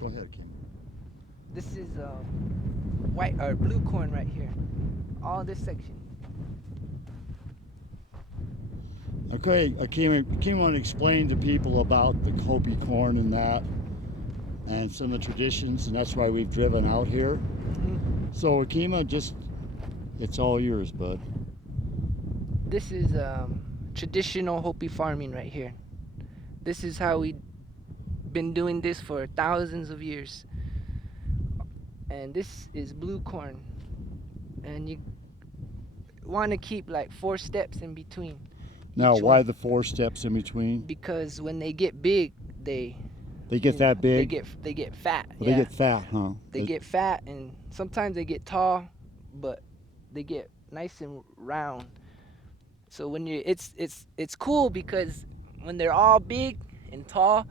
Go ahead, Kim. This is white or blue corn right here. All this section. Okay, Akeem want to explain to people about the Hopi corn and that, and some of the traditions, and that's why we've driven out here. So Akima, just it's all yours, bud. This is traditional Hopi farming right here. This is how we been doing this for thousands of years. And this is blue corn. And you want to keep like 4 steps in between. Now, each why one. the 4 steps in between? Because when they get big, They get that they big? get fat. Well, Yeah. they get fat, huh? They get fat, and sometimes they get tall, but they get nice and round. So when you it's cool because when they're all big and tall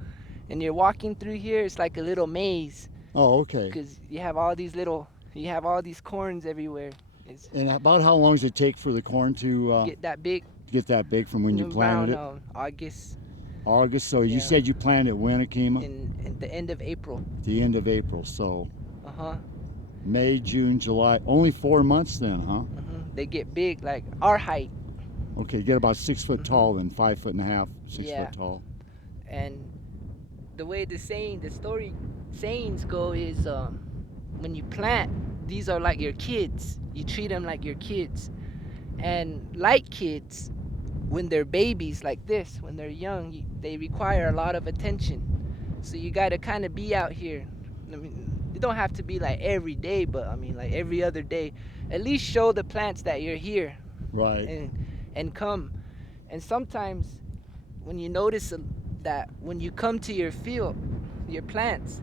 and you're walking through here, it's like a little maze Oh, okay. because you have all these corns everywhere. It's And about how long does it take for the corn to get that big get that big from when you planted around it? August August. So you Yeah. said you planted when, Akima? in the end of April. The end of April. So Uh-huh. May, June, July. Only 4 months then, huh? They get big like our height. Okay, get about 6 foot tall then, 5.5, 6 Yeah. foot tall. And the way the sayings go is when you plant, these are like your kids. You treat them like your kids. And like kids, when they're babies like this, when they're young, they require a lot of attention. So you got to kind of be out here. I mean, you don't have to be like every day, but I mean like every other day. At least show the plants that you're here Right. and come. And sometimes when you notice that when you come to your field, your plants,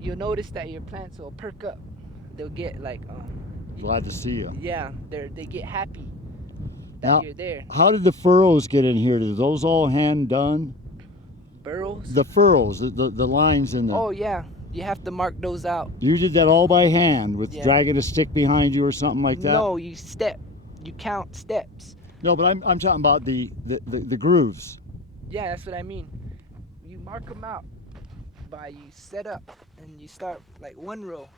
you'll notice that your plants will perk up. They'll get like Glad to see you. yeah, they get happy that Now, you're there. how did the furrows get in here? Did those all hand done? Burrows. The furrows, the lines in there. Oh yeah, you have to mark those out. You did that all by hand with Yeah. dragging a stick behind you or something like that? No, you count steps. No, but I'm talking about the grooves. Yeah, that's what I mean. You mark them out by you set up and you start like one row,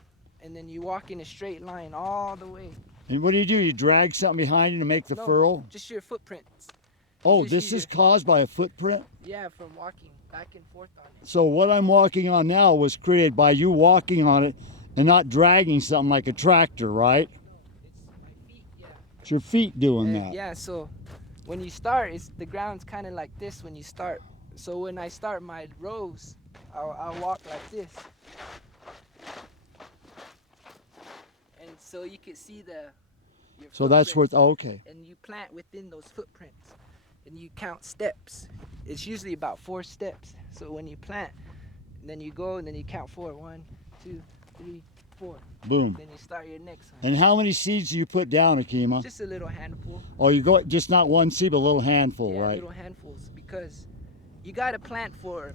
and then you walk in a straight line all the way. And what do? You drag something behind you to make the No, furrow? just your footprints. Oh, just this use is caused by a footprint? Yeah, from walking back and forth on it. So what I'm walking on now was created by you walking on it and not dragging something like a tractor, right? No, it's my feet. Yeah. It's your feet doing that. Yeah. So when you start, the ground's kind of like this when you start. So when I start my rows, I'll walk like this. And so you can see your So that's footprints, what, oh, okay. and you plant within those footprints, and you count steps. It's usually about 4 steps. So when you plant, then you go and then you count 4. 1, 2, 3, 4. Boom. Then you start your next one. And how many seeds do you put down, Akima? Just a little handful. Oh, you go, just not one seed, but a little handful, Yeah, right? little handfuls, because you got to plant for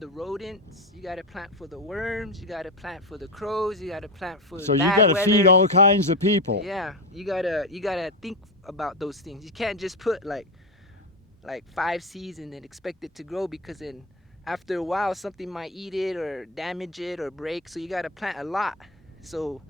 the rodents, you got to plant for the worms, you got to plant for the crows, you got to plant for So you bad got to weather. feed all kinds of people. Yeah, you got to think about those things. You can't just put like 5 seeds and then expect it to grow, because then after a while something might eat it or damage it or break. So you got to plant a lot. So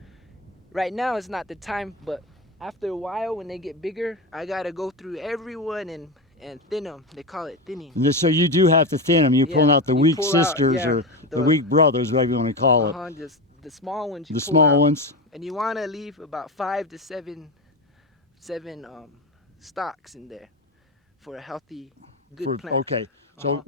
right now is not the time, but after a while when they get bigger, I got to go through everyone and thin them. They call it thinning. And so you do have to thin them. You're pulling out the you weak pull out, sisters yeah, or the weak brothers, whatever you want to call it. Just the small ones you The pull small out. ones. And you want to leave about 5 to 7 stalks in there for a healthy, good plant. Okay, so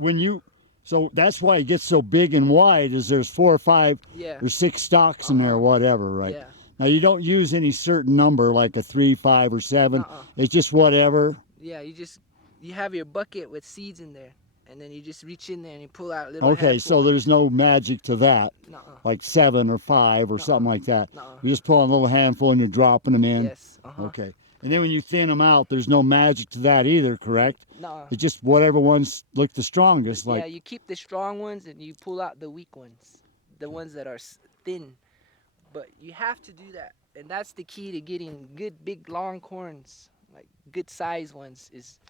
so that's why it gets so big and wide, is there's 4 or 5 Yeah. or 6 stalks in there or whatever, right? Yeah. Now you don't use any certain number like a 3, 5, or 7. It's just whatever. Yeah, you have your bucket with seeds in there, and then you just reach in there and you pull out a little Okay, handful. so there's no magic to that, Nuh-uh. like 7 or 5 or something like that. Nuh-uh. You just pull a little handful and you're dropping them in. Yes. Okay. And then when you thin them out, there's no magic to that either, correct? Nuh-uh. It's just whatever ones look the strongest. Like, Yeah, you keep the strong ones and you pull out the weak ones, the ones that are thin. But you have to do that, and that's the key to getting good, big, long corns, like good size ones. Is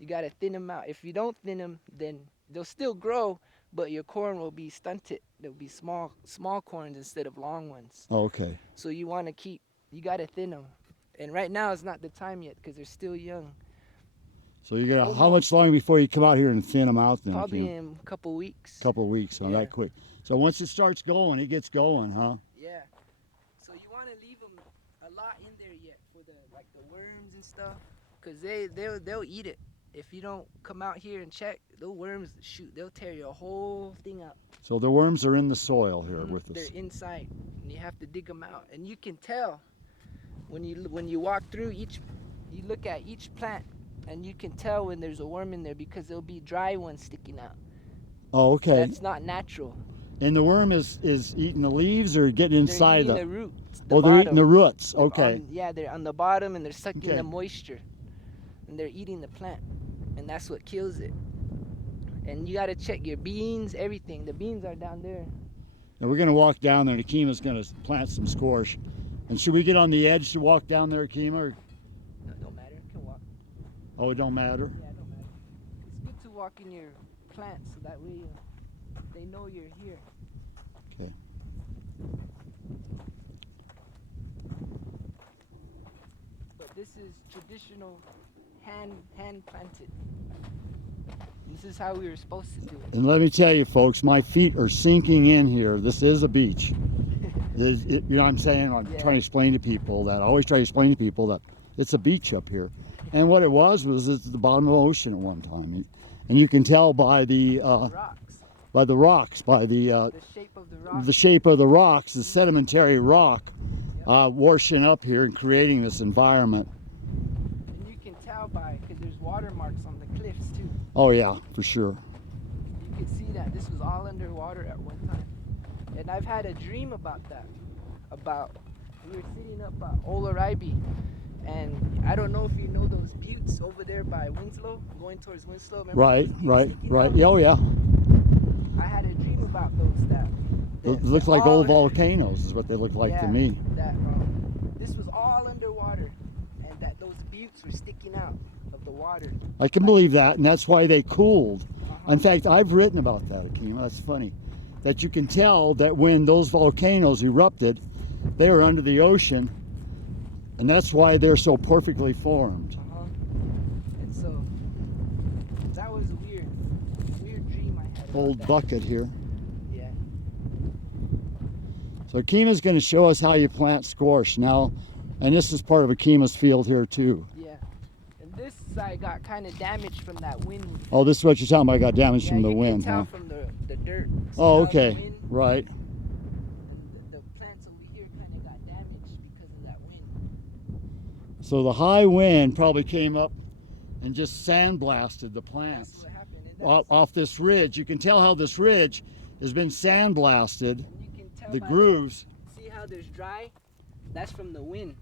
you gotta thin them out. If you don't thin them, then they'll still grow, but your corn will be stunted. There'll be small corns instead of long ones. Oh, okay. So you want to you got to thin them. And right now is not the time yet because they're still young. So you got Hold how on. much longer before you come out here and thin them out then? Probably Akeem? in a couple weeks. Couple of weeks, so Yeah. that quick. So once it starts going, it gets going, huh? Yeah. So you want to leave them a lot in there yet for the worms and stuff, cause they'll eat it. If you don't come out here and check, the worms they'll tear your whole thing up. So the worms are in the soil here with us. They're inside, and you have to dig them out. And you can tell when you walk through you look at each plant, and you can tell when there's a worm in there because there'll be dry ones sticking out. Oh, okay. That's not natural. And the worm is eating the leaves or getting inside They're eating the roots. they're eating the roots. Okay. They're on the bottom and they're sucking Okay. the moisture, and they're eating the plant, and that's what kills it. And you gotta check your beans, everything. The beans are down there. Now we're gonna walk down there, and Akima's gonna plant some squash. And should we get on the edge to walk down there, Akima? Or? No, don't matter. You can walk. Oh, it don't matter. Yeah, it don't matter. It's good to walk in your plants so that way they know you're here. Okay. But this is traditional hand planted. This is how we were supposed to do it. And let me tell you, folks, my feet are sinking in here. This is a beach. You know what I'm saying? I'm trying to explain to people that, I always try to explain to people that it's a beach up here. And what it was it's the bottom of the ocean at one time. And you can tell by the Rocks. by the rocks, by the shape of the rocks. the shape of the rocks, the sedimentary rock washing up here and creating this environment. And you can tell because there's watermarks on the cliffs too. Oh yeah, for sure. You can see that this was all underwater at one time. And I've had a dream about that. We were sitting up at Olaribe, and I don't know if you know those buttes over there by Winslow, going towards Winslow. Remember Right. out? Oh yeah. I had a dream about those It looks like old volcanoes is what they look like to me. That this was all underwater, and that those buttes were sticking out of the water. I can believe that, and that's why they cooled. In fact, I've written about that, Akima. That's funny. That you can tell that when those volcanoes erupted, they were under the ocean, and that's why they're so perfectly formed. And so that was a weird dream I had. Old that. bucket here. Yeah. So Akima's going to show us how you plant squash now, and this is part of Akima's field here too. Yeah. And this side got kind of damaged from that wind. Oh, this is what you're talking about. Got damaged from the you wind, can tell huh? from the dirt. See Oh, how okay. the wind, Right. and the plants over here kind of got damaged because of that wind. So the high wind probably came up and just sandblasted the plants. That's what happened. And Off this ridge. You can tell how this ridge has been sandblasted. and you can tell The by grooves. See how there's dry? That's from the wind.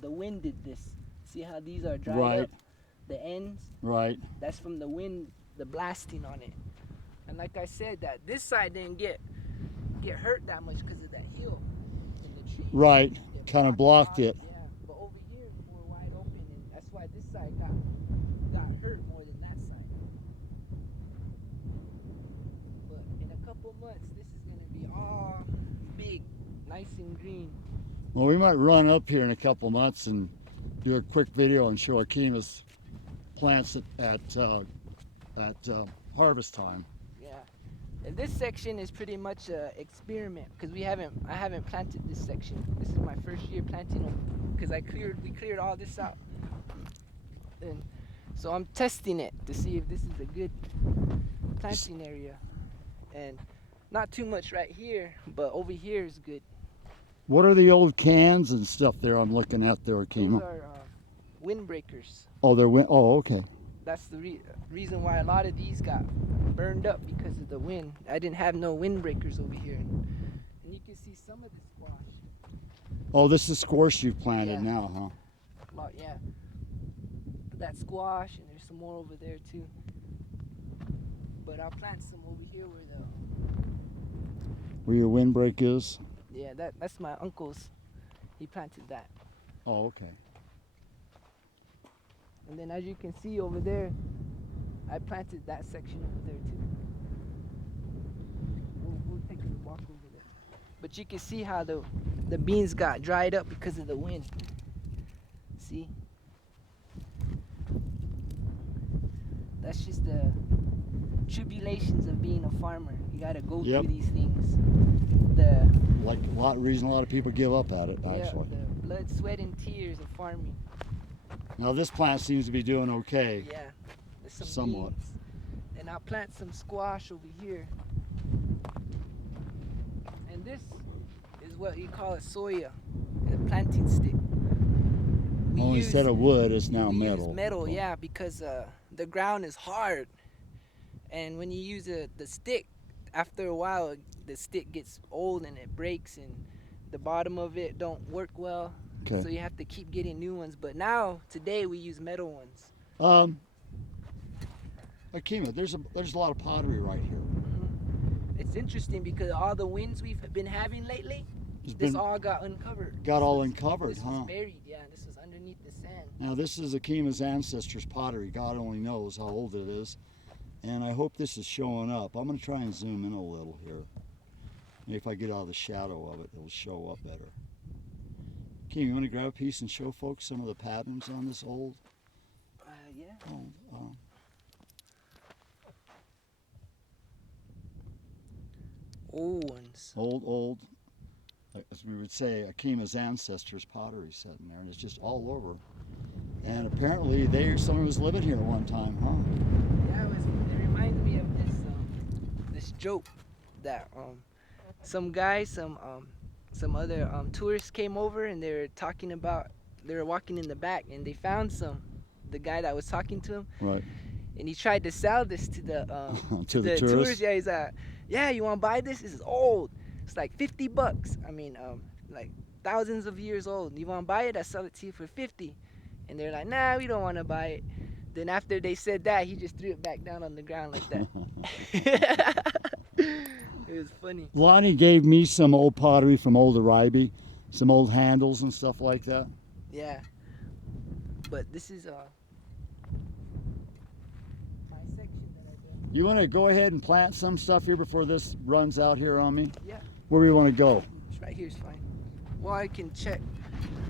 The wind did this. See how these are dried Right. up? The ends? Right. That's from the wind, the blasting on it. And like I said, that this side didn't get hurt that much because of that hill in the tree. Right. It Kind of blocked it. Yeah, but over here is more wide open, and that's why this side got hurt more than that side. But in a couple months, this is gonna be all big, nice and green. Well, we might run up here in a couple months and do a quick video and show Akima's plants at harvest time. Yeah. And this section is pretty much an experiment because I haven't planted this section. This is my first year planting them because we cleared all this out. And so I'm testing it to see if this is a good planting area. And not too much right here, but over here is good. What are the old cans and stuff there I'm looking at there, Akima? Those are windbreakers. Oh, they're oh, okay. That's the reason why a lot of these got burned up because of the wind. I didn't have no windbreakers over here. And you can see some of the squash. Oh, this is squash you've planted Yeah. now, huh? Well, yeah. That squash, and there's some more over there too. But I'll plant some over here Where your windbreak is? yeah, that's my uncle's. He planted that. Oh, okay. And then as you can see over there, I planted that section over there too. But you can see how the beans got dried up because of the wind. See? That's just the tribulations of being a farmer. You gotta go Yep. through these things. The Like reason a lot of people give up at it, actually. Yeah, the blood, sweat, and tears of farming. Now this plant seems to be doing okay. Yeah, there's some Somewhat. beans. And I'll plant some squash over here. And this is what you call a soya, a planting stick. Well, instead of wood, it's now we metal. Use metal, yeah, because the ground is hard. And when you use the stick, after a while, the stick gets old and it breaks and the bottom of it don't work well. Okay. So you have to keep getting new ones. But now, today, we use metal ones. Ahkima, there's a lot of pottery right here. It's interesting because all the winds we've been having lately, this all got uncovered. Got all uncovered, this huh? was buried, yeah. This was underneath the sand. Now this is Ahkima's ancestors' pottery. God only knows how old it is. And I hope this is showing up. I'm going to try and zoom in a little here. Maybe if I get out of the shadow of it, it'll show up better. Ahkima, you want to grab a piece and show folks some of the patterns on this old? Yeah. Old ones. Old, as we would say, Ahkima's ancestors' pottery sitting there, and it's just all over. And apparently, someone was living here at one time, huh? Yeah, it reminds me of this joke that some guy, some other tourists came over and they were walking in the back and they found the guy that was talking to him. Right. And he tried to sell this to the to the tourists. Yeah, he's yeah, you want to buy this? This is old. It's like $50. I mean, like thousands of years old. You want to buy it? I sell it to you for 50. And they're like, nah, we don't want to buy it. Then after they said that, he just threw it back down on the ground like that. It was funny. Lonnie gave me some old pottery from old Aribi, some old handles and stuff like that. Yeah. But this is my section that I did. You want to go ahead and plant some stuff here before this runs out here on me? Yeah. Where do you want to go? Right here is fine. Well, I can check,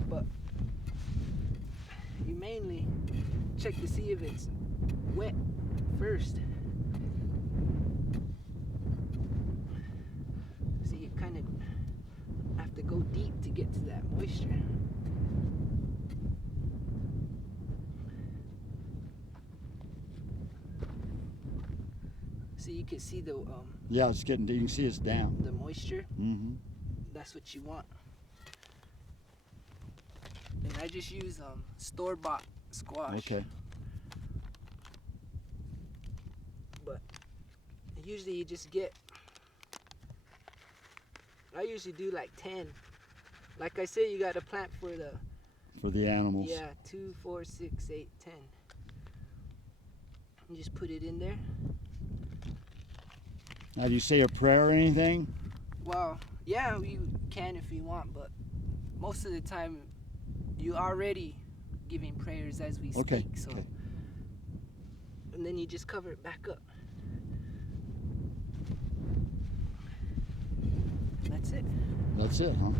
but you mainly check to see if it's wet first. So you kind of have to go deep to get to that moisture. So you can see the Yeah, it's getting. You can see it's down. the moisture. Mm-hmm. That's what you want. And I just use store-bought squash. Okay. But usually you just get, I usually do like 10. Like I said, you got to plant for the animals. Yeah, 2, 4, 6, 8, 10. You just put it in there. Now, do you say a prayer or anything? Well, yeah, you can if you want, but most of the time you already giving prayers as we speak. Okay. So, okay. and then you just cover it back up. That's it. That's it, huh?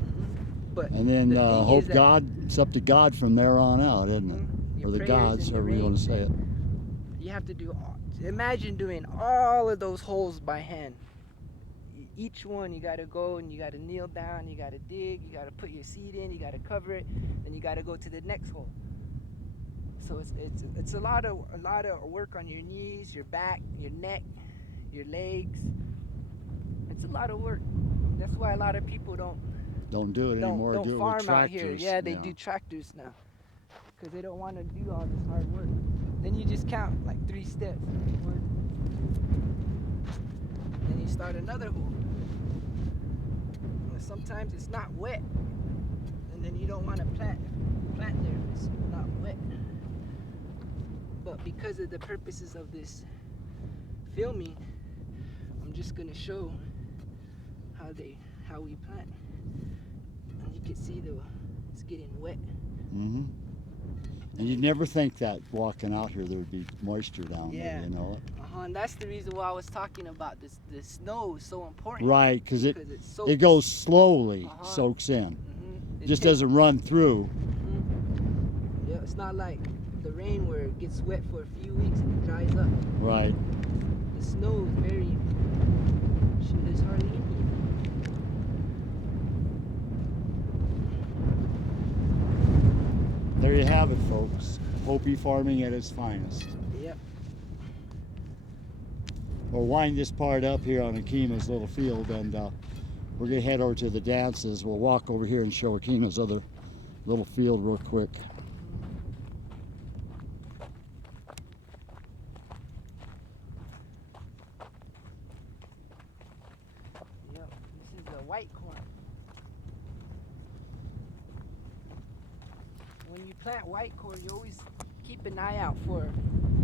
But And then the thing hope is that God. It's up to God from there on out, isn't it? your Or the prayers gods, and your however you want to rain, say it. you have to do. Imagine doing all of those holes by hand. Each one you gotta go and you gotta kneel down, you gotta dig, you gotta put your seed in, you gotta cover it, then you gotta go to the next hole. So it's a lot of work on your knees, your back, your neck, your legs. It's a lot of work. That's why a lot of people Don't do it anymore. don't do it farm with out here. tractors. Yeah, they do tractors now because they don't want to do all this hard work. Then you just count like 3 steps. 1, 2. Then you start another hole. And sometimes it's not wet, and then you don't want to plant there if it's not wet. But because of the purposes of this filming, I'm just gonna show how we plant. And you can see it's getting wet. Mm-hmm. And you'd never think that walking out here there would be moisture down there, you know it? And that's the reason why I was talking about this. The snow is so important. Right, because it soaks. goes slowly, Uh-huh. soaks in. It Just takes- doesn't run through. Yeah, it's not like the rain where it gets wet for a few weeks and it dries up. Right. The snow is very. There's hardly any. There you have it, folks. Hopi farming at its finest. Yep. We'll wind this part up here on Ahkima's little field, and we're going to head over to the dances. We'll walk over here and show Ahkima's other little field real quick. Yep. This is the white corn. When you plant white corn, you always keep an eye out for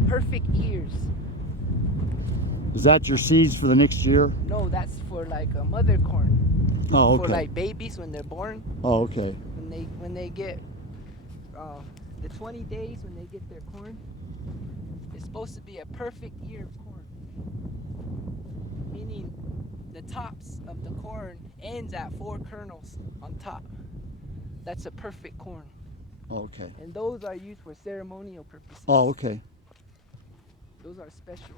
perfect ears. Is that your seeds for the next year? No, that's for like a mother corn. Oh, okay. For like babies when they're born. Oh, okay. When they get the 20 days when they get their corn, it's supposed to be a perfect ear of corn. Meaning the tops of the corn ends at 4 kernels on top. That's a perfect corn. Okay. And those are used for ceremonial purposes. Oh, okay. Those are special.